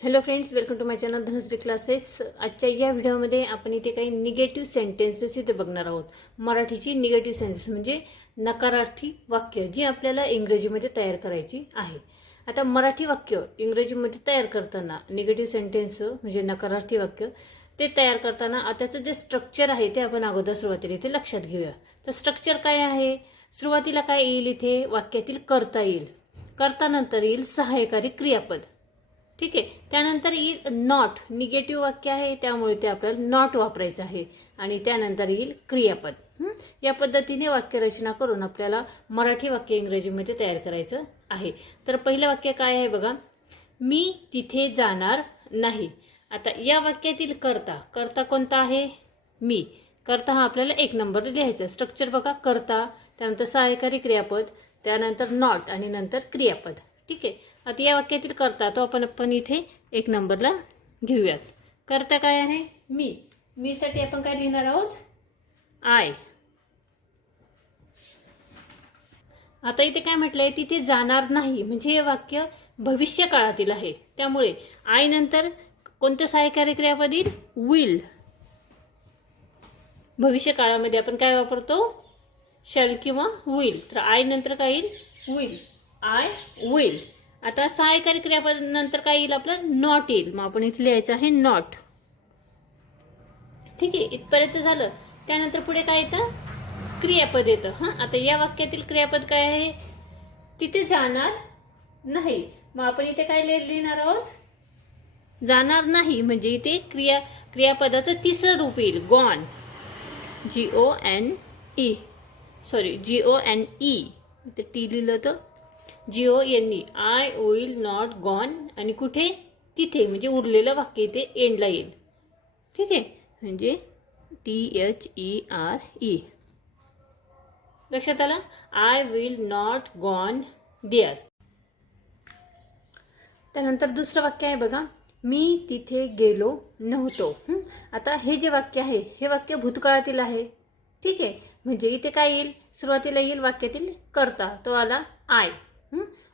Hello friends, welcome to my channel Dhanashree classes. आजच्या या व्हिडिओमध्ये आपण इथे काही निगेटिव्ह सेंटेन्सेस इथे बघणार आहोत. मराठीची निगेटिव्ह सेंटेन्सेस म्हणजे नकारार्थी वाक्य जी आपल्याला इंग्रजीमध्ये तयार करायची आहे. आता मराठी वाक्य इंग्रजीमध्ये तयार करताना निगेटिव्ह सेंटेन्स म्हणजे नकारार्थी वाक्य ते तयार करताना त्याचं जे स्ट्रक्चर आहे ते आपण अगोदर सुरुवातीला इथे लक्षात घेऊया. तर स्ट्रक्चर काय आहे? सुरुवातीला काय येईल? इथे वाक्यातील कर्ता येईल. कर्तानंतर येईल सहाय्यकारी क्रियापद. ठीक आहे. त्यानंतर येईल नॉट. निगेटिव्ह वाक्य आहे त्यामुळे ते आपल्याला नॉट वापरायचं आहे. आणि त्यानंतर येईल क्रियापद. या पद्धतीने वाक्यरचना करून आपल्याला मराठी वाक्य इंग्रजीमध्ये तयार करायचं आहे. तर पहिलं वाक्य काय आहे बघा. मी तिथे जाणार नाही. आता या वाक्यातील कर्ता कोणता आहे? मी. कर्ता हा आपल्याला 1 नंबर लिहायचा. स्ट्रक्चर बघा. कर्ता, त्यानंतर सहाय्यकारी क्रियापद, त्यानंतर नॉट आणि नंतर क्रियापद. ठीक आहे. आता या वाक्यातील कर्ता तो आपण इथे 1 नंबरला घेऊयात. कर्ता काय आहे? मी. मी साठी आपण काय लिहिणार आहोत? आय. आता इथे काय म्हटलंय? तिथे जाणार नाही म्हणजे हे वाक्य भविष्य काळातील आहे. त्यामुळे आय नंतर कोणतं सहाय्यकारी क्रियापद येईल? विल. भविष्य काळामध्ये आपण काय वापरतो? शॅल किंवा विल. तर आय नंतर काय येईल? विल. I will. आता सहाय्यकारी क्रियापद नंतर काय येईल? आपलं नॉट येईल. मग आपण इथे लिहायचं आहे नॉट. ठीक आहे. इथपर्यंत झालं. त्यानंतर पुढे काय येतं? क्रियापद येतं. आता या वाक्यातील क्रियापद काय आहे? तिथे जाणार नाही. मग आपण इथे काय लिहिणार आहोत? जाणार नाही म्हणजे इथे क्रियापदाचं तिसरं रूप येईल. गॉन. GONE. Sorry, GONE. इथे टी लिहिलं तर GONE. I will not gone. आणि कुठे? तिथे म्हणजे उरलेलं वाक्य इथे एंडला येईल. ठीक आहे. म्हणजे THERE. लक्षात आलं? I will not gone there. त्यानंतर दुसरं वाक्य आहे बघा. मी तिथे गेलो नव्हतो. आता हे जे वाक्य आहे हे वाक्य भूतकाळातील आहे. ठीक आहे. म्हणजे इथे काय येईल? सुरुवातीला येईल वाक्यातील कर्ता. तो आला आय.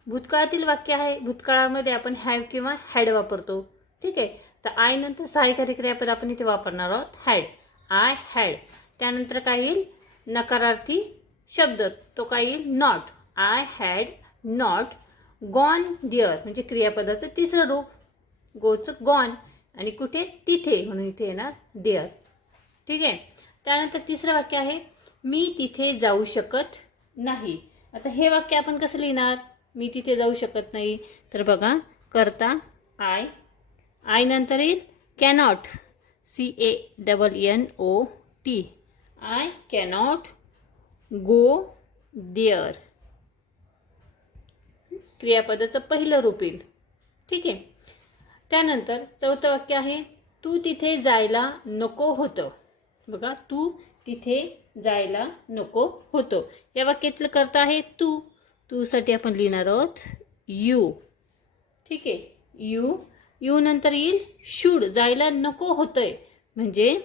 भूतकाळातील वाक्य आहे. भूतकाळामध्ये आपण हॅव किंवा हॅड वापरतो. ठीक आहे. तर आय नंतर सहाय्यकारी क्रियापद आपण इथे वापरणार आहोत हॅड. I had. त्यानंतर काय येईल? नकारार्थी शब्द. तो काय येईल? Not. I had not gone there म्हणजे क्रियापदाचं तिसरं रूप. गोचं गॉन. आणि कुठे? तिथे. म्हणून इथे येणार देअर. ठीक आहे. त्यानंतर तिसरं वाक्य आहे मी तिथे जाऊ शकत नाही. आता हे वाक्य आपण कसं लिहिणार? मी तिथे जाऊ शकत नाही. तर बघा. कर्ता आय. आय नंतर येईल cannot. CANNOT. I cannot go there. क्रियापदाचं पहिलं रूप येईल. ठीक आहे. त्यानंतर चौथं वाक्य आहे तू तिथे जायला नको होतं. बघा. तू तिथे जायला नको होतं. या वाक्यातलं कर्ता आहे तू. तू साठी आपण लिहिणार आहोत यू. ठीक आहे. यू नंतर येईल शुड. जायला नको होतंय म्हणजे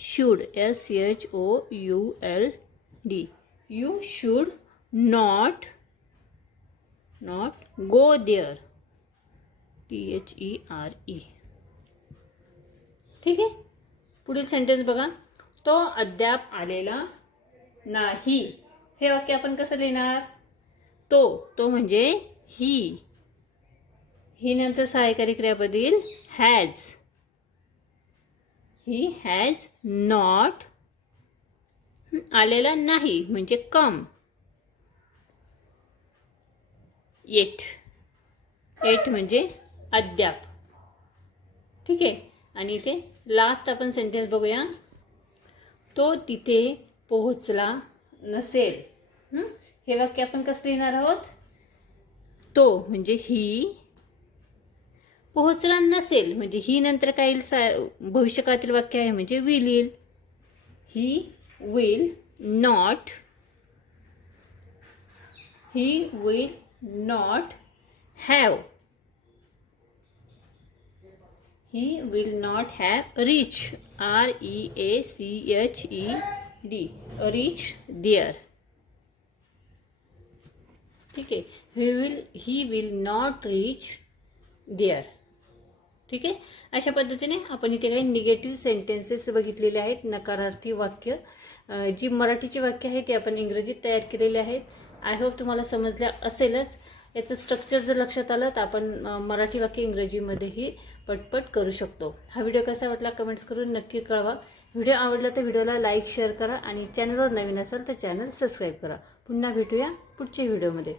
should. SHOULD. You should not go there. THERE. ठीक आहे. पुढील सेंटेन्स बघा. तो अद्याप आलेला नाही. हे वाक्य आपण कसं लिहिणार? तो म्हणजे ही. ही नंतर सहाय्यकारी क्रियापद येईल हॅज. He has not. आलेला नाही म्हणजे कम. येट म्हणजे अद्याप. ठीक आहे. आणि इथे लास्ट आपण सेंटेन्स बघूया. तो तिथे पोहोचला नसेल. हे वाक्य आपण कसं लिहिणार आहोत? तो म्हणजे ही. पोहोचला नसेल म्हणजे ही नंतर काय येईल? भविष्यकाळातील वाक्य आहे म्हणजे विल येईल. He will not have. He will not have reached. REACHED. reach there. ठीक आहे. he will not reach there. ठीक आहे. अशा पद्धतीने आपण इथे काही निगेटिव्ह सेंटेन्सेस बघितलेले आहेत, नकारार्थी वाक्य. जी मराठीची वाक्य आहेत ती आपण इंग्रजीत तयार केलेली आहेत. आय होप तुम्हाला समजल्या असेलच. याचं स्ट्रक्चर जर लक्षात आलं तर आपण मराठी वाक्य इंग्रजीमध्येही पटपट करू शकतो. हा व्हिडिओ कसा वाटला कमेंट्स करून नक्की कळवा. व्हिडिओ आवडला तर व्हिडिओला लाईक शेअर करा आणि चॅनलवर नवीन असाल तर चॅनल सबस्क्राईब करा. पुन्हा भेटूया पुढच्या व्हिडिओमध्ये.